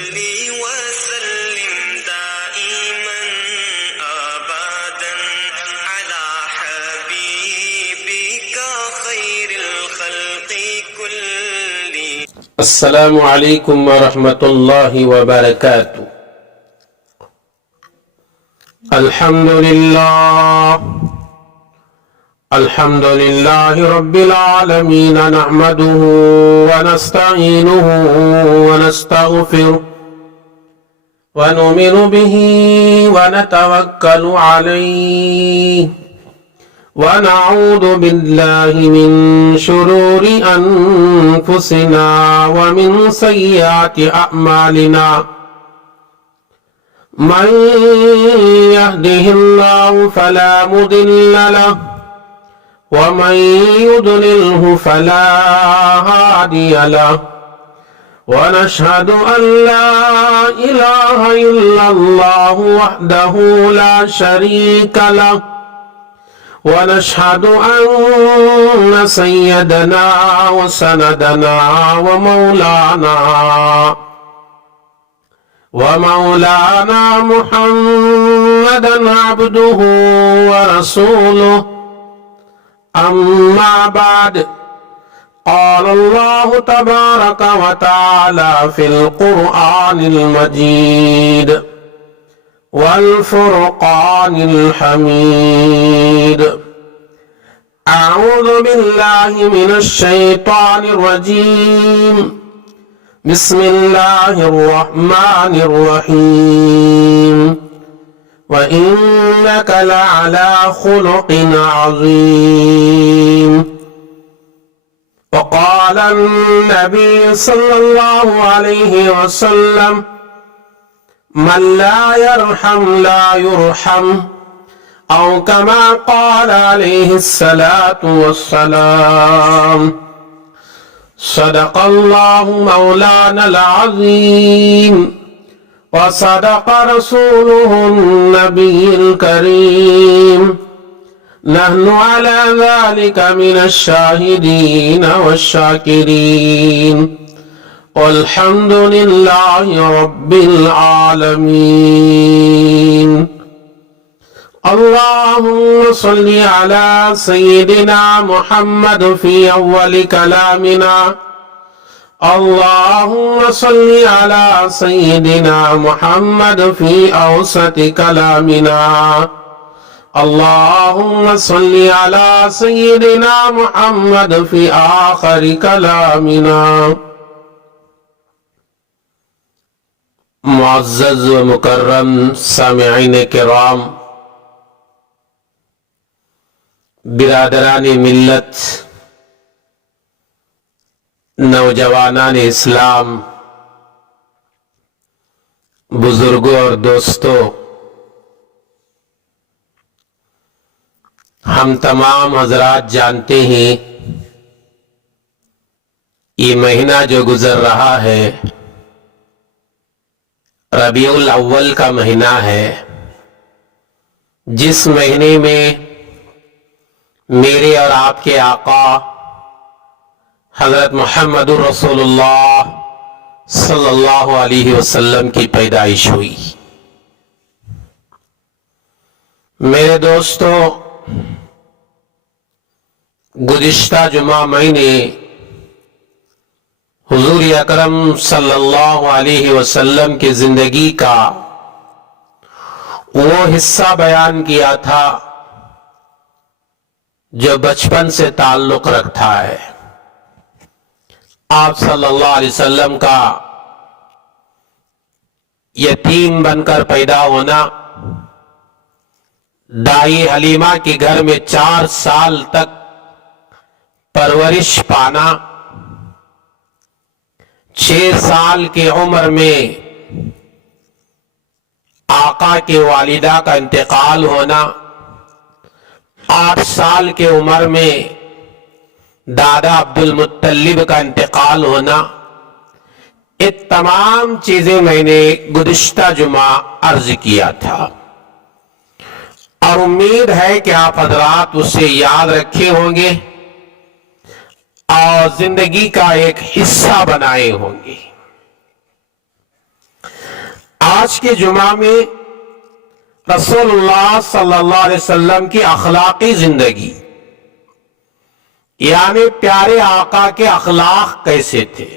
وسلم دائما أبدا على حبيبك خير الخلق كلهم. السلام علیکم ورحمۃ اللہ وبرکاتہ. الحمد للہ رب العالمین نحمده ونستعینه ونستغفره ونؤمن به ونتوکل علیہ ونعوذ باللہ من شرور انفسنا ومن سیئات اعمالنا من يهده الله فلا مضل له ومن يضلله فلا هادي له ونشهد أن لا إله إلا الله وحده لا شريك له ونشهد أن سيدنا وسندنا ومولانا محمدا عبده ورسوله. أما بعد، قال الله تبارك وتعالى في القرآن المجيد والفرقان الحميد. أعوذ بالله من الشيطان الرجيم. بسم الله الرحمن الرحيم. وإنك لعلى خلق عظيم. وقال النبي صلى الله عليه وسلم: من لا يرحم لا يرحم، أو كما قال عليه الصلاة والسلام. صدق الله مولانا العظيم، وصدق رسوله النبي الكريم. نحن على ذلك من الشاهدين والشاكرين، والحمد لله رب العالمين. اللهم صل على سيدنا محمد في أول كلامنا. اللهم صل على سيدنا محمد في أوسط كلامنا. اللهم صل على سيدنا محمد في آخر كلامنا. معزز و مکرم سامعین کرام، برادران ملت، نوجوانان اسلام، بزرگوں اور دوستوں، ہم تمام حضرات جانتے ہیں یہ مہینہ جو گزر رہا ہے ربیع الاول کا مہینہ ہے، جس مہینے میں میرے اور آپ کے آقا حضرت محمد رسول اللہ صلی اللہ علیہ وسلم کی پیدائش ہوئی. میرے دوستو، گزشتہ جمعہ میں نے حضور اکرم صلی اللہ علیہ وسلم کی زندگی کا وہ حصہ بیان کیا تھا جو بچپن سے تعلق رکھتا ہے. آپ صلی اللہ علیہ وسلم کا یتیم بن کر پیدا ہونا، دائی حلیمہ کے گھر میں 4 سال تک پرورش پانا، 6 سال کی عمر میں آقا کے والدہ کا انتقال ہونا، 8 سال کی عمر میں دادا عبد المطلب کا انتقال ہونا، یہ تمام چیزیں میں نے گزشتہ جمعہ عرض کیا تھا، اور امید ہے کہ آپ حضرات اسے یاد رکھے ہوں گے اور زندگی کا ایک حصہ بنائے ہوں گے. آج کے جمعہ میں رسول اللہ صلی اللہ علیہ وسلم کی اخلاقی زندگی یعنی پیارے آقا کے اخلاق کیسے تھے،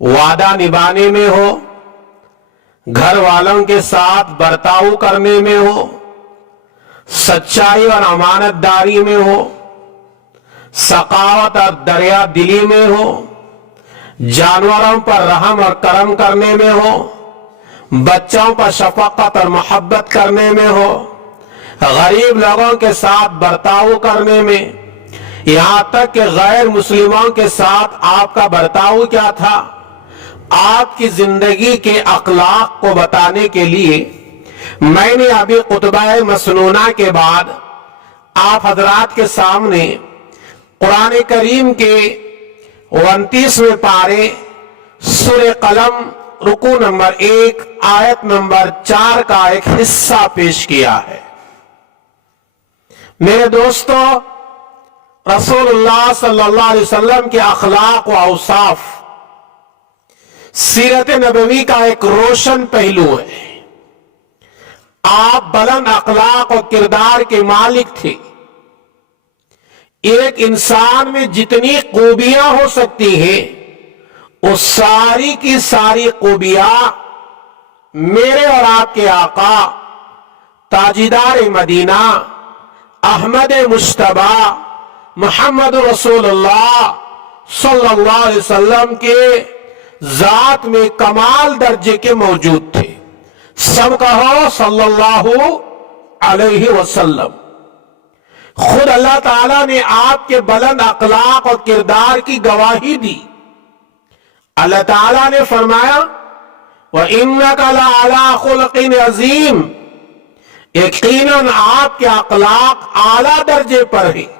وعدہ نبھانے میں ہو، گھر والوں کے ساتھ برتاؤ کرنے میں ہو، سچائی اور امانت داری میں ہو، سخاوت اور دریا دلی میں ہو، جانوروں پر رحم اور کرم کرنے میں ہو، بچوں پر شفقت اور محبت کرنے میں ہو، غریب لوگوں کے ساتھ برتاؤ کرنے میں، یہاں تک کہ غیر مسلموں کے ساتھ آپ کا برتاؤ کیا تھا، آپ کی زندگی کے اخلاق کو بتانے کے لیے میں نے ابھی خطبہ مسنونہ کے بعد آپ حضرات کے سامنے قرآن کریم کے 29ویں پارے سورہ قلم رکوع نمبر 1 آیت نمبر 4 کا ایک حصہ پیش کیا ہے۔ میرے دوستو، رسول اللہ صلی اللہ علیہ وسلم کے اخلاق و اوصاف سیرت نبوی کا ایک روشن پہلو ہے۔ آپ بلند اخلاق و کردار کے مالک تھے۔ ایک انسان میں جتنی خوبیاں ہو سکتی ہیں وہ ساری کی ساری خوبیاں میرے اور آپ کے آقا تاجدار مدینہ احمد مجتبی محمد رسول اللہ صلی اللہ علیہ وسلم کے ذات میں کمال درجے کے موجود تھے۔ سب کہو صلی اللہ علیہ وسلم۔ خود اللہ تعالیٰ نے آپ کے بلند اخلاق اور کردار کی گواہی دی۔ اللہ تعالیٰ نے فرمایا وَإِنَّكَ لَعَلَىٰ خُلْقٍ عَظِيمٍ، یقیناً آپ کے اخلاق اعلیٰ درجے پر ہیں۔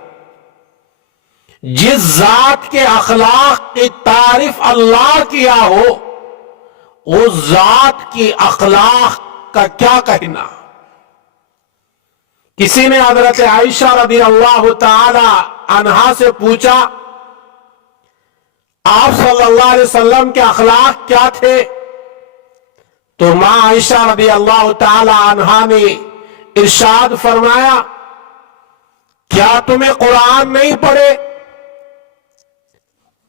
جس ذات کے اخلاق کی تعریف اللہ کیا ہو اس ذات کی اخلاق کا کیا کہنا۔ کسی نے حضرت عائشہ رضی اللہ تعالی عنہا سے پوچھا آپ صلی اللہ علیہ وسلم کے اخلاق کیا تھے، تو ماں عائشہ رضی اللہ تعالی عنہا نے ارشاد فرمایا کیا تمہیں قرآن نہیں پڑھے؟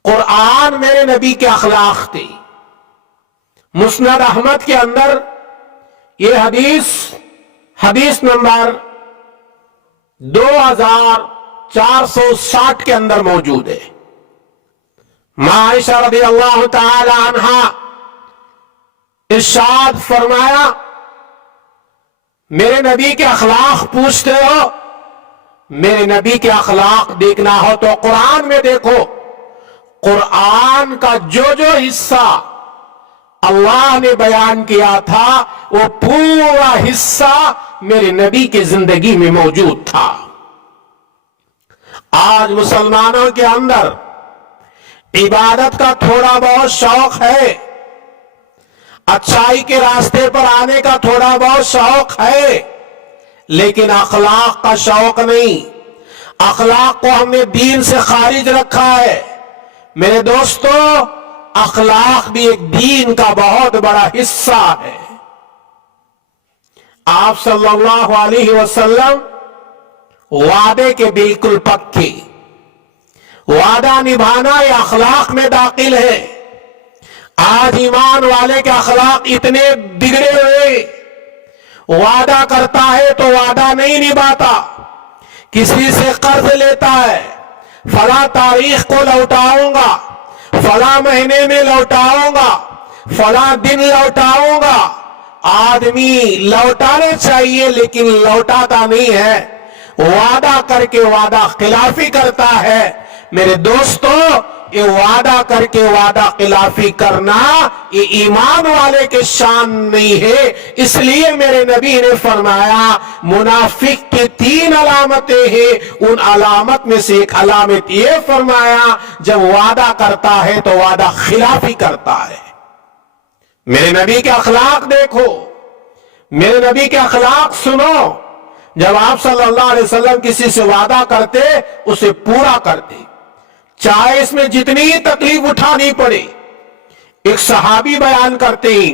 قرآن میرے نبی کے اخلاق تھے۔ مسند احمد کے اندر یہ حدیث نمبر 2460 کے اندر موجود ہے۔ ماں عائشہ رضی اللہ تعالی عنہا ارشاد فرمایا میرے نبی کے اخلاق پوچھتے ہو، میرے نبی کے اخلاق دیکھنا ہو تو قرآن میں دیکھو۔ قرآن کا جو حصہ اللہ نے بیان کیا تھا وہ پورا حصہ میرے نبی کی زندگی میں موجود تھا۔ آج مسلمانوں کے اندر عبادت کا تھوڑا بہت شوق ہے، اچھائی کے راستے پر آنے کا تھوڑا بہت شوق ہے، لیکن اخلاق کا شوق نہیں۔ اخلاق کو ہم نے دین سے خارج رکھا ہے۔ میرے دوستو، اخلاق بھی ایک دین کا بہت بڑا حصہ ہے۔ آپ صلی اللہ علیہ وسلم وعدے کے بالکل پکے، وعدہ نبھانا یہ اخلاق میں داخل ہے۔ آج ایمان والے کے اخلاق اتنے بگڑے ہوئے، وعدہ کرتا ہے تو وعدہ نہیں نبھاتا، کسی سے قرض لیتا ہے، فلاں تاریخ کو لوٹاؤں گا، فلاں مہینے میں لوٹاؤں گا، فلاں دن لوٹاؤں گا۔ آدمی لوٹانے چاہیے لیکن لوٹاتا نہیں ہے، وعدہ کر کے وعدہ خلافی کرتا ہے۔ میرے دوستو، یہ وعدہ کر کے وعدہ خلافی کرنا یہ ایمان والے کے شان نہیں ہے۔ اس لیے میرے نبی نے فرمایا منافق کی 3 علامتیں ہیں، ان علامت میں سے ایک علامت یہ فرمایا جب وعدہ کرتا ہے تو وعدہ خلافی کرتا ہے۔ میرے نبی کے اخلاق دیکھو، میرے نبی کے اخلاق سنو۔ جب آپ صلی اللہ علیہ وسلم کسی سے وعدہ کرتے اسے پورا کرتے، چاہے اس میں جتنی تکلیف اٹھانی پڑے۔ ایک صحابی بیان کرتے ہیں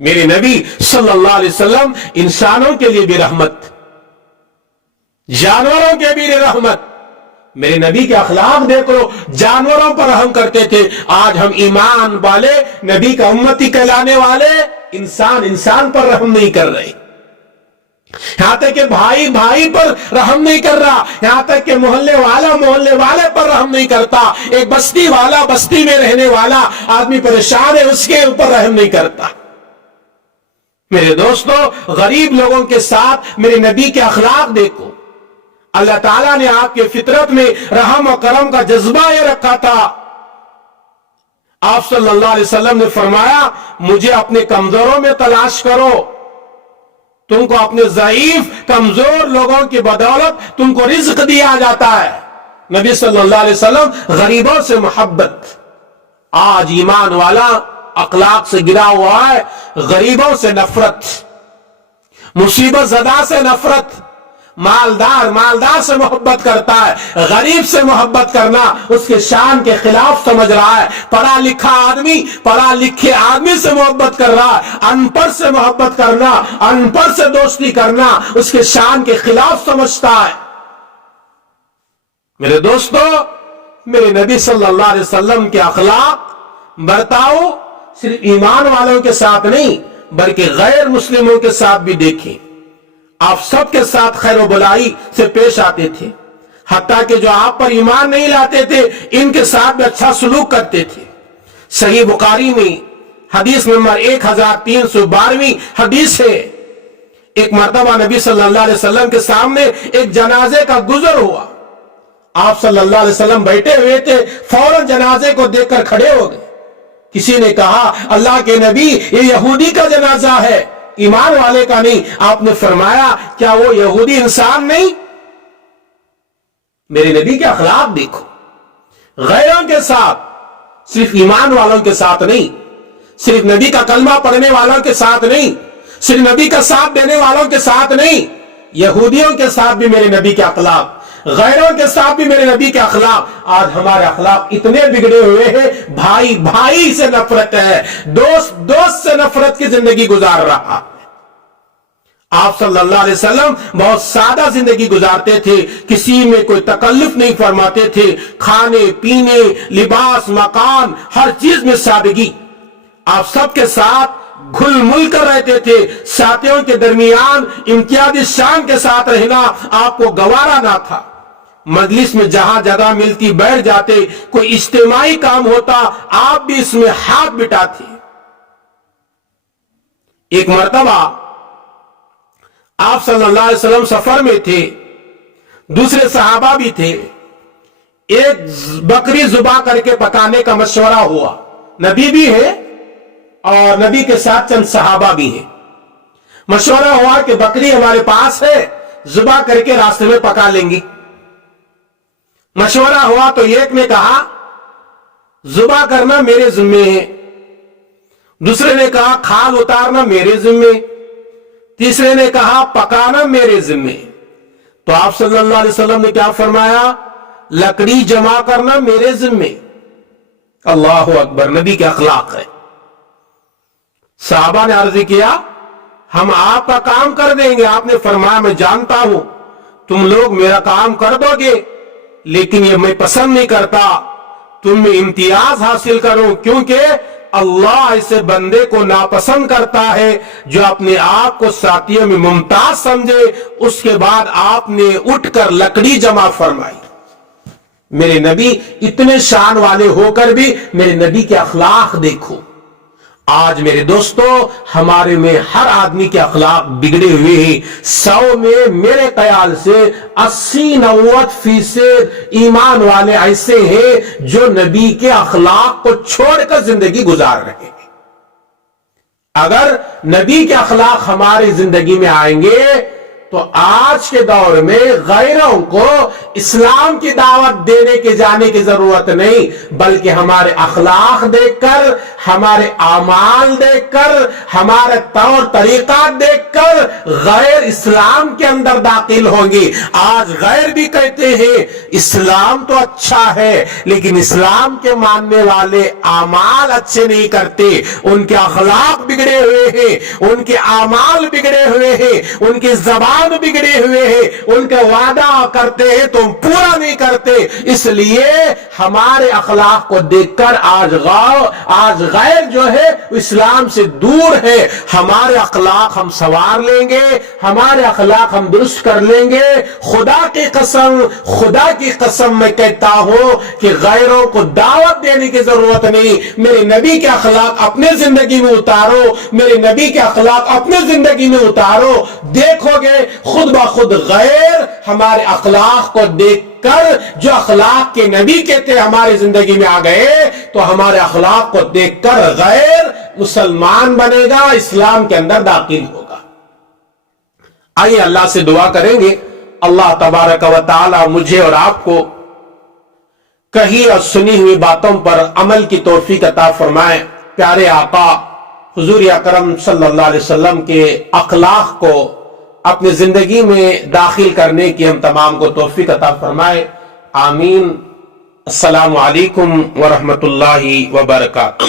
میرے نبی صلی اللہ علیہ وسلم انسانوں کے لیے بھی رحمت، جانوروں کے بھی رحمت۔ میرے نبی کے اخلاق دیکھو، جانوروں پر رحم کرتے تھے۔ آج ہم ایمان والے، نبی کا امتی کہلانے والے انسان پر رحم نہیں کر رہے، یہاں تک کہ بھائی بھائی پر رحم نہیں کر رہا، یہاں تک کہ محلے والے پر رحم نہیں کرتا، ایک بستی والا، بستی میں رہنے والا آدمی پریشان ہے، اس کے اوپر رحم نہیں کرتا۔ میرے دوستو، غریب لوگوں کے ساتھ میرے نبی کے اخلاق دیکھو۔ اللہ تعالیٰ نے آپ کے فطرت میں رحم و کرم کا جذبہ یہ رکھا تھا۔ آپ صلی اللہ علیہ وسلم نے فرمایا، مجھے اپنے کمزوروں میں تلاش کرو، تم کو اپنے ضعیف کمزور لوگوں کی بدولت تم کو رزق دیا جاتا ہے۔ نبی صلی اللہ علیہ وسلم غریبوں سے محبت۔ آج ایمان والا اخلاق سے گرا ہوا ہے، غریبوں سے نفرت، مصیبت زدہ سے نفرت۔ مالدار سے محبت کرتا ہے، غریب سے محبت کرنا اس کے شان کے خلاف سمجھ رہا ہے۔ پڑھا لکھے آدمی سے محبت کر رہا ہے، ان پڑھ سے محبت کرنا، ان پڑھ سے دوستی کرنا اس کے شان کے خلاف سمجھتا ہے۔ میرے دوستو، میرے نبی صلی اللہ علیہ وسلم کے اخلاق برتاؤ صرف ایمان والوں کے ساتھ نہیں بلکہ غیر مسلموں کے ساتھ بھی دیکھیں۔ آپ سب کے ساتھ خیر و بلائی سے پیش آتے تھے، حتیٰ کہ جو آپ پر ایمان نہیں لاتے تھے ان کے ساتھ بھی اچھا سلوک کرتے تھے۔ صحیح بخاری میں حدیث نمبر 1312 حدیث ہے، ایک مرتبہ نبی صلی اللہ علیہ وسلم کے سامنے ایک جنازے کا گزر ہوا۔ آپ صلی اللہ علیہ وسلم بیٹھے ہوئے تھے، فوراً جنازے کو دیکھ کر کھڑے ہو گئے۔ کسی نے کہا، اللہ کے نبی، یہ یہودی کا جنازہ ہے، ایمان والے کا نہیں۔ آپ نے فرمایا، کیا وہ یہودی انسان نہیں؟ میرے نبی کے اخلاق دیکھو، غیروں کے ساتھ، صرف ایمان والوں کے ساتھ نہیں، صرف نبی کا کلمہ پڑھنے والوں کے ساتھ نہیں، صرف نبی کا ساتھ دینے والوں کے ساتھ نہیں، یہودیوں کے ساتھ بھی میرے نبی کے اخلاق، غیروں کے ساتھ بھی میرے نبی کے اخلاق۔ آج ہمارے اخلاق اتنے بگڑے ہوئے ہیں، بھائی سے نفرت ہے، دوست سے نفرت کی زندگی گزار رہا۔ آپ صلی اللہ علیہ وسلم بہت سادہ زندگی گزارتے تھے، کسی میں کوئی تکلف نہیں فرماتے تھے، کھانے پینے، لباس، مکان، ہر چیز میں سادگی۔ آپ سب کے ساتھ گھل مل کر رہتے تھے، ساتھیوں کے درمیان امتیازی شان کے ساتھ رہنا آپ کو گوارا نہ تھا۔ مجلس میں جہاں جگہ ملتی بیٹھ جاتے، کوئی اجتماعی کام ہوتا آپ بھی اس میں ہاتھ بٹاتے۔ ایک مرتبہ آپ صلی اللہ علیہ وسلم سفر میں تھے، دوسرے صحابہ بھی تھے، ایک بکری ذبح کر کے پکانے کا مشورہ ہوا۔ نبی بھی ہے اور نبی کے ساتھ چند صحابہ بھی ہیں۔ مشورہ ہوا کہ بکری ہمارے پاس ہے، ذبح کر کے راستے میں پکا لیں گی۔ مشورہ ہوا تو ایک نے کہا ذبح کرنا میرے ذمے ہے، دوسرے نے کہا کھال اتارنا میرے ذمے، تیسرے نے کہا پکانا میرے ذمے۔ تو آپ صلی اللہ علیہ وسلم نے کیا فرمایا؟ لکڑی جمع کرنا میرے ذمے۔ اللہ اکبر، نبی کے اخلاق ہے۔ صحابہ نے عرض کیا ہم آپ کا کام کر دیں گے۔ آپ نے فرمایا میں جانتا ہوں تم لوگ میرا کام کر دو گے، لیکن یہ میں پسند نہیں کرتا تم میں امتیاز حاصل کروں، کیونکہ اللہ ایسے بندے کو ناپسند کرتا ہے جو اپنے آپ کو ساتھیوں میں ممتاز سمجھے۔ اس کے بعد آپ نے اٹھ کر لکڑی جمع فرمائی۔ میرے نبی اتنے شان والے ہو کر بھی میرے نبی کے اخلاق دیکھو۔ آج میرے دوستو ہمارے میں ہر آدمی کے اخلاق بگڑے ہوئے ہیں۔ 100 میں میرے خیال سے 80-90% ایمان والے ایسے ہیں جو نبی کے اخلاق کو چھوڑ کر زندگی گزار رہے ہیں۔ اگر نبی کے اخلاق ہماری زندگی میں آئیں گے تو آج کے دور میں غیروں کو اسلام کی دعوت دینے کے جانے کی ضرورت نہیں، بلکہ ہمارے اخلاق دیکھ کر، ہمارے اعمال دیکھ کر، ہمارے طور طریقات دیکھ کر غیر اسلام کے اندر داخل ہوں گی۔ آج غیر بھی کہتے ہیں اسلام تو اچھا ہے، لیکن اسلام کے ماننے والے اعمال اچھے نہیں کرتے، ان کے اخلاق بگڑے ہوئے ہیں، ان کے اعمال بگڑے ہوئے ہیں، ان کی زبان بگڑے ہوئے ہیں، ان کا وعدہ کرتے ہیں تو پورا نہیں کرتے۔ اس لیے ہمارے اخلاق کو دیکھ کر آج غیر جو ہے اسلام سے دور ہے۔ ہمارے اخلاق ہم سنوار لیں گے، ہمارے اخلاق ہم درست کر لیں گے۔ خدا کی قسم میں کہتا ہوں کہ غیروں کو دعوت دینے کی ضرورت نہیں، میرے نبی کے اخلاق اپنے زندگی میں اتارو، میرے نبی کے اخلاق اپنے زندگی میں اتارو، دیکھو گے خود بخود غیر ہمارے اخلاق کو دیکھ کر، جو اخلاق کے نبی کے تھے ہماری زندگی میں آ گئے، تو ہمارے اخلاق کو دیکھ کر غیر مسلمان بنے گا، اسلام کے اندر داخل ہوگا۔ آئیے اللہ سے دعا کریں گے، اللہ تبارک و تعالی مجھے اور آپ کو کہی اور سنی ہوئی باتوں پر عمل کی توفیق عطا فرمائے۔ پیارے آقا حضور اکرم صلی اللہ علیہ وسلم کے اخلاق کو اپنی زندگی میں داخل کرنے کی ہم تمام کو توفیق عطا فرمائے، آمین۔ السلام علیکم ورحمۃ اللہ وبرکاتہ۔